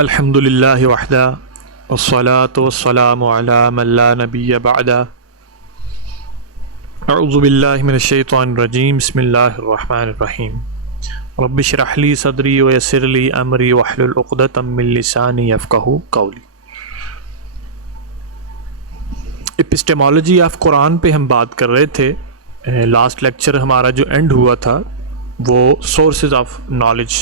الحمد للہ وحدہ والصلاة والسلام علی من لا نبی بعدہ اعوذ باللہ من الشیطان الرجیم بسم اللہ الرحمن الرحیم رب اشرح لی صدری ویسر لی امری واحلل عقدۃ من لسانی یفقہوا قولی۔ اپسٹیمالوجی آف قرآن پہ ہم بات کر رہے تھے۔ لاسٹ لیکچر ہمارا جو اینڈ ہوا تھا وہ sources of knowledge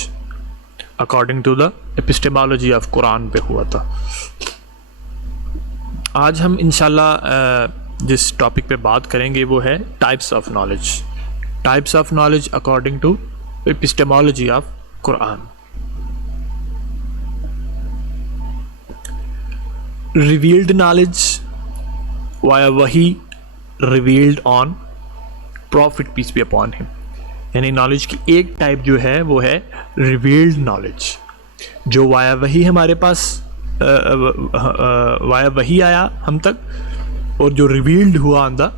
according to the epistemology of Quran پہ ہوا تھا۔ آج ہم انشاءاللہ جس ٹاپک پہ بات کریں گے وہ ہے types of knowledge according to epistemology of Quran. Revealed knowledge via وحی revealed on prophet peace be upon him, یعنی نالج کی ایک ٹائپ جو ہے وہ ہے ریویلڈ نالج، جو وایا وحی ہمارے پاس وایا وحی آیا ہم تک اور جو ریویلڈ ہوا on the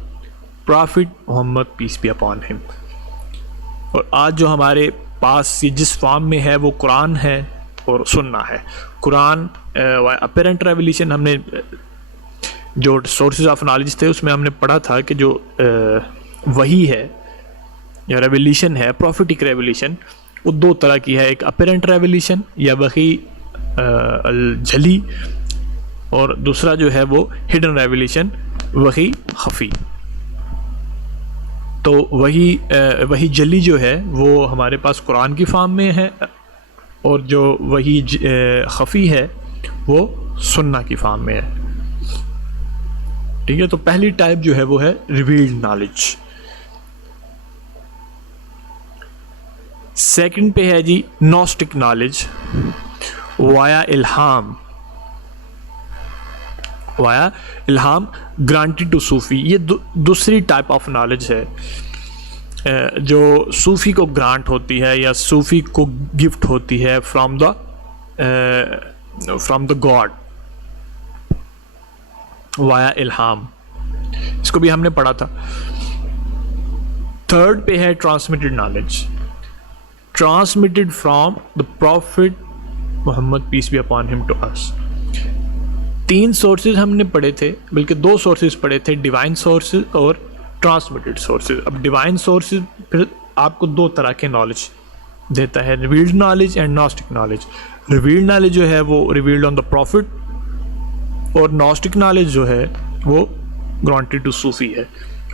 prophet Muhammad peace be upon him. اور آج جو ہمارے پاس جس فارم میں ہے وہ قرآن ہے اور سننا ہے۔ قرآن اپیرنٹ ریویلیشن، ہم نے جو سورسز آف نالج تھے اس میں ہم نے پڑھا تھا کہ جو وحی ہے یا ریویلیشن ہے، پروفیٹک ریویلیشن، وہ دو طرح کی ہے، ایک اپیرنٹ ریویلیشن یا وحی جلی، اور دوسرا جو ہے وہ ہڈن ریویلیشن، وحی خفی۔ تو وحی جلی جو ہے وہ ہمارے پاس قرآن کی فارم میں ہے، اور جو وحی خفی ہے وہ سنہ کی فارم میں ہے۔ ٹھیک ہے، تو پہلی ٹائپ جو ہے وہ ہے ریویلڈ نالج۔ سیکنڈ پہ ہے جی نوسٹک نالج وایا الہام گرانٹیڈ ٹو صوفی۔ یہ دوسری ٹائپ آف نالج ہے جو صوفی کو گرانٹ ہوتی ہے یا صوفی کو گفٹ ہوتی ہے فرام دا گاڈ وایا الہام۔ اس کو بھی ہم نے پڑھا تھا۔ تھرڈ پہ ہے transmitted knowledge, transmitted from the prophet Muhammad peace be upon him to us. تین سورسز ہم نے پڑھے تھے، بلکہ دو سورسز پڑھے تھے، ڈیوائن سورسز اور ٹرانسمیٹڈ سورسز۔ اب ڈیوائن سورسز پھر آپ کو دو طرح کے نالج دیتا ہے، revealed knowledge and gnostic knowledge. Revealed knowledge جو ہے وہ ریویلڈ آن دا پروفٹ، اور نوسٹک نالج جو ہے وہ گرانٹیڈ ٹو صوفی ہے۔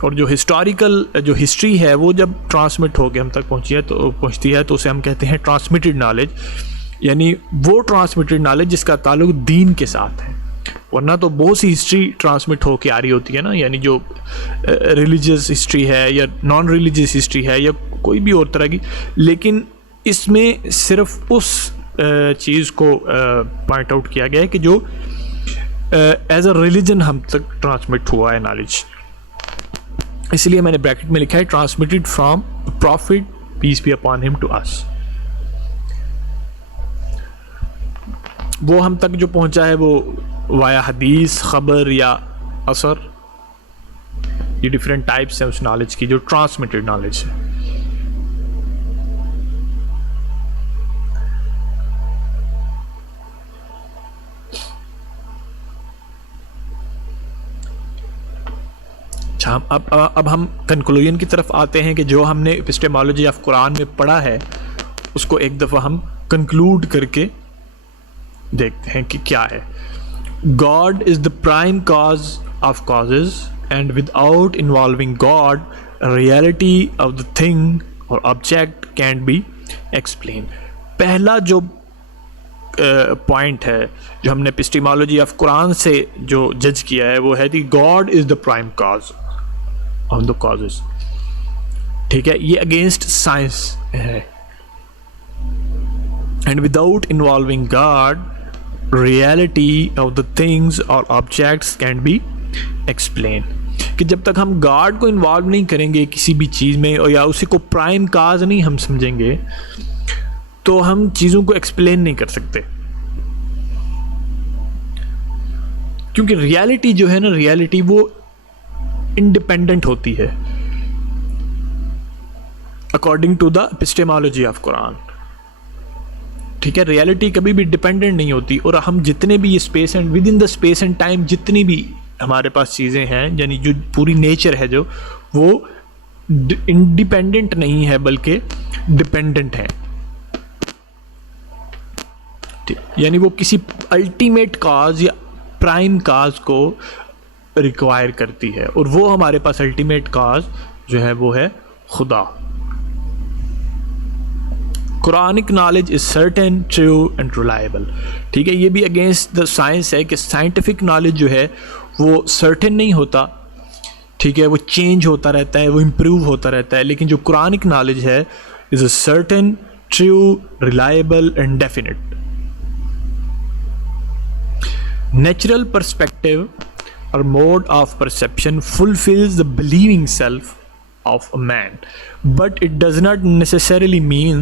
اور جو ہسٹوریکل جو ہسٹری ہے وہ جب ٹرانسمٹ ہو کے ہم تک پہنچتی ہے تو اسے ہم کہتے ہیں ٹرانسمیٹڈ نالج، یعنی وہ ٹرانسمیٹڈ نالج جس کا تعلق دین کے ساتھ ہے۔ ورنہ تو بہت سی ہسٹری ٹرانسمٹ ہو کے آ رہی ہوتی ہے نا، یعنی جو ریلیجیس ہسٹری ہے یا نان ریلیجیس ہسٹری ہے یا کوئی بھی اور طرح کی، لیکن اس میں صرف اس چیز کو پوائنٹ آؤٹ کیا گیا ہے کہ جو ایز اے ریلیجن ہم تک ٹرانسمٹ ہوا ہے نالج۔ اس لیے میں نے بریکٹ میں لکھا ہے transmitted from prophet peace be upon him to us. وہ ہم تک جو پہنچا ہے وہ وایا حدیث، خبر یا اثر، یہ ڈفرینٹ ٹائپس ہیں اس نالج کی جو ٹرانسمیٹڈ نالج ہے۔ اب ہم کنکلوژن کی طرف آتے ہیں کہ جو ہم نے اپسٹیمالوجی آف قرآن میں پڑھا ہے اس کو ایک دفعہ ہم کنکلوڈ کر کے دیکھتے ہیں کہ کیا ہے۔ God is the prime cause of causes, and without involving God, reality of the thing or object can't be explained۔ پہلا جو پوائنٹ ہے جو ہم نے اپسٹیمالوجی آف قرآن سے جو جج کیا ہے وہ ہے کہ God is the prime cause of the causes۔ ٹھیک ہے، یہ اگینسٹ سائنس ہے۔ and without involving God, reality of the things or objects can be explained۔ کہ جب تک ہم گاڈ کو انوالو نہیں کریں گے کسی بھی چیز میں اور یا اسی کو پرائم کاز نہیں ہم سمجھیں گے تو ہم چیزوں کو ایکسپلین نہیں کر سکتے، کیونکہ ریالٹی جو ہے نا، ریالٹی وہ انڈیپینڈنٹ ہوتی ہے according to the epistemology of قرآن۔ ٹھیک ہے. ریالٹی کبھی بھی ڈپینڈنٹ نہیں ہوتی, اور ہم جتنے بھی یہ space and with in the space and time جتنی بھی ہمارے پاس چیزیں ہیں, یعنی جو پوری نیچر ہے جو, وہ انڈیپینڈنٹ نہیں ہے بلکہ ڈپینڈنٹ ہے. یعنی وہ کسی الٹیمیٹ کاز یا پرائم کاز کو ریکوائر کرتی ہے, اور وہ ہمارے پاس الٹیمیٹ کاز جو ہے وہ ہے خدا. Quranic knowledge is certain, true and reliable. ٹھیک ہے, یہ بھی اگینسٹ دا سائنس ہے کہ سائنٹیفک نالج جو ہے وہ سرٹن نہیں ہوتا, ٹھیک ہے, وہ چینج ہوتا رہتا ہے, وہ امپروو ہوتا رہتا ہے, لیکن جو قرآنک نالج ہے is a certain, true, reliable and definite. Natural perspective or mode of perception fulfills the believing self of a man, but it does not necessarily mean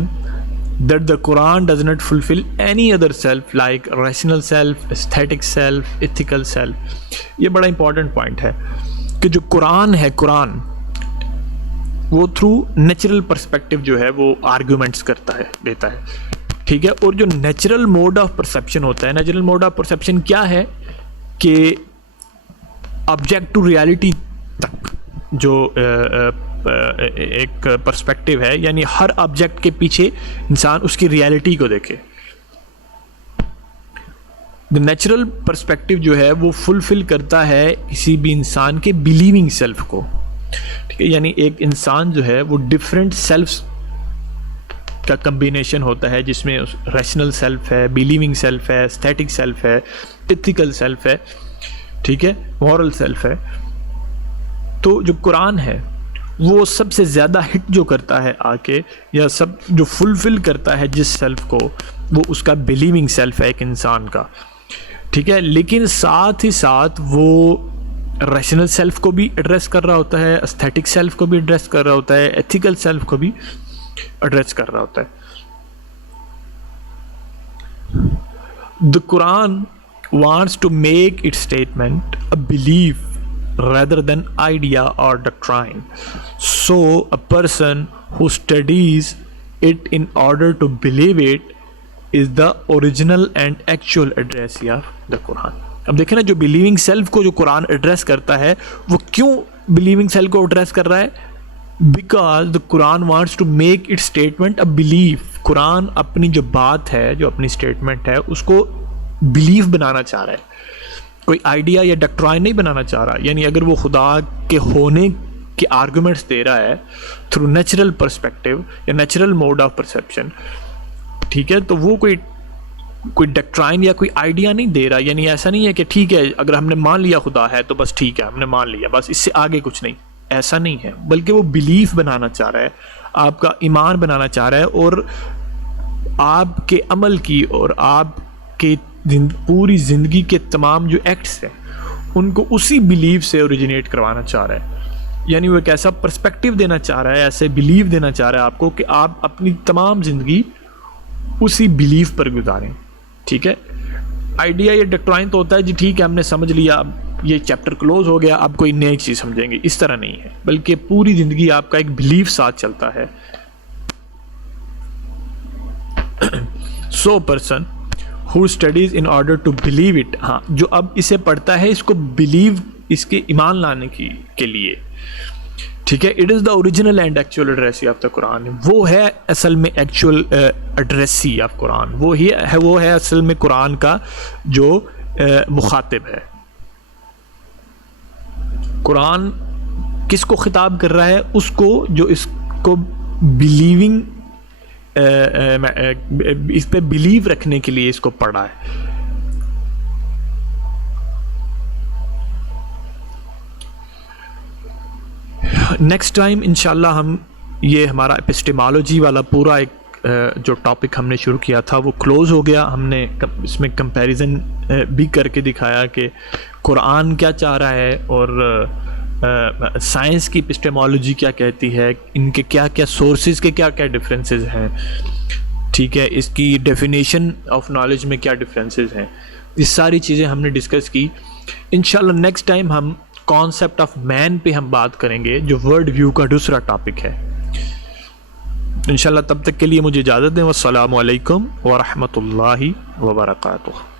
that the Quran does not fulfill any other self like rational self, aesthetic self, ethical self. یہ بڑا important point ہے کہ جو قرآن ہے, قرآن وہ through natural perspective جو ہے وہ آرگومنٹس کرتا ہے, دیتا ہے, ٹھیک ہے. اور جو نیچرل موڈ آف پرسیپشن ہوتا ہے, نیچرل موڈ آف پرسیپشن کیا ہے کہ آبجیکٹ ٹو ریالٹی تک جو ایک پرسپیکٹیو ہے, یعنی ہر آبجیکٹ کے پیچھے انسان اس کی ریالٹی کو دیکھے. دا نیچرل پرسپیکٹیو جو ہے وہ فلفل کرتا ہے کسی بھی انسان کے بلیونگ سیلف کو, ٹھیک ہے. یعنی ایک انسان جو ہے وہ ڈفرینٹ سیلفس کا کمبینیشن ہوتا ہے, جس میں ریشنل سیلف ہے, بلیونگ سیلف ہے, اسٹیٹک سیلف ہے, ایتھیکل سیلف ہے, ٹھیک ہے, مورل سیلف ہے. تو جو قرآن ہے وہ سب سے زیادہ ہٹ جو کرتا ہے آ کے, یا سب جو فلفل کرتا ہے جس سیلف کو, وہ اس کا بلیونگ سیلف ہے ایک انسان کا, ٹھیک ہے. لیکن ساتھ ہی ساتھ وہ ریشنل سیلف کو بھی ایڈریس کر رہا ہوتا ہے, اسٹیٹک سیلف کو بھی ایڈریس کر رہا ہوتا ہے, ایتھیکل سیلف کو بھی ایڈریس کر رہا ہوتا ہے. The Quran wants to make its statement a belief rather than idea or doctrine. So a person who studies it in order to believe it is the original and actual addressee of the Quran. اب دیکھیں نا, جو believing self کو جو قرآن address کرتا ہے, وہ کیوں بلیونگ سیلف کو ایڈریس کر رہا ہے؟ Because the Quran wants to make it statement a belief. Quran اپنی جو بات ہے, جو اپنی اسٹیٹمنٹ ہے, اس کو بلیف بنانا چاہ رہا ہے, کوئی آئیڈیا یا ڈکٹرائن نہیں بنانا چاہ رہا. یعنی اگر وہ خدا کے ہونے کے آرگومنٹس دے رہا ہے تھرو نیچرل پرسپیکٹیو یا نیچرل موڈ آف پرسیپشن, ٹھیک ہے, تو وہ کوئی ڈکٹرائن یا کوئی آئیڈیا نہیں دے رہا. یعنی ایسا نہیں ہے کہ ٹھیک ہے اگر ہم نے مان لیا خدا ہے تو بس ٹھیک ہے, ہم نے مان لیا, بس اس سے آگے کچھ نہیں. ایسا نہیں ہے, بلکہ وہ بلیف بنانا چاہ رہا ہے, آپ کا ایمان بنانا چاہ رہا ہے, اور آپ کے عمل کی اور آپ کے پوری زندگی کے تمام جو ایکٹس ہیں ان کو اسی بلیف سے اوریجنیٹ کروانا چاہ رہا ہے. یعنی وہ ایک ایسا پرسپیکٹیو دینا چاہ رہا ہے, ایسے بلیف دینا چاہ رہا ہے آپ کو کہ آپ اپنی تمام زندگی اسی بلیف پر گزاریں, ٹھیک ہے. آئیڈیا یا ڈکٹرائن تو ہوتا ہے جی ٹھیک ہے ہم نے سمجھ لیا, اب یہ چیپٹر کلوز ہو گیا, اب کوئی نئی چیز سمجھیں گے, اس طرح نہیں ہے, بلکہ پوری زندگی آپ کا ایک بلیف ساتھ چلتا ہے. So person who studies in order to believe it, ہاں جو اب اسے پڑھتا ہے اس کو بلیو, اس کے ایمان لانے کے لیے, ٹھیک ہے. It is the original and actual addressee of the Quran. وہ ہے اصل میں ایکچوئل ایڈریسی آف قرآن, وہ ہے اصل میں قرآن کا جو مخاطب ہے. قرآن کس کو خطاب کر رہا ہے؟ اس کو جو اس کو بلیونگ, اس پہ بلیو رکھنے کے لیے اس کو پڑھا ہے. نیکسٹ ٹائم انشاءاللہ ہم یہ ہمارا ایپسٹیمالوجی والا پورا ایک جو ٹاپک ہم نے شروع کیا تھا وہ کلوز ہو گیا. ہم نے اس میں کمپیریزن بھی کر کے دکھایا کہ قرآن کیا چاہ رہا ہے اور سائنس کی ایپسٹیمالوجی کیا کہتی ہے, ان کے کیا کیا سورسز کے کیا کیا ڈفرینسز ہیں, ٹھیک ہے, اس کی ڈیفینیشن آف نالج میں کیا ڈفرینسز ہیں. یہ ساری چیزیں ہم نے ڈسکس کی. انشاءاللہ نیکسٹ ٹائم ہم کانسیپٹ آف مین پہ ہم بات کریں گے جو ورلڈ ویو کا دوسرا ٹاپک ہے. انشاءاللہ تب تک کے لیے مجھے اجازت دیں. والسلام علیکم ورحمۃ اللہ وبرکاتہ.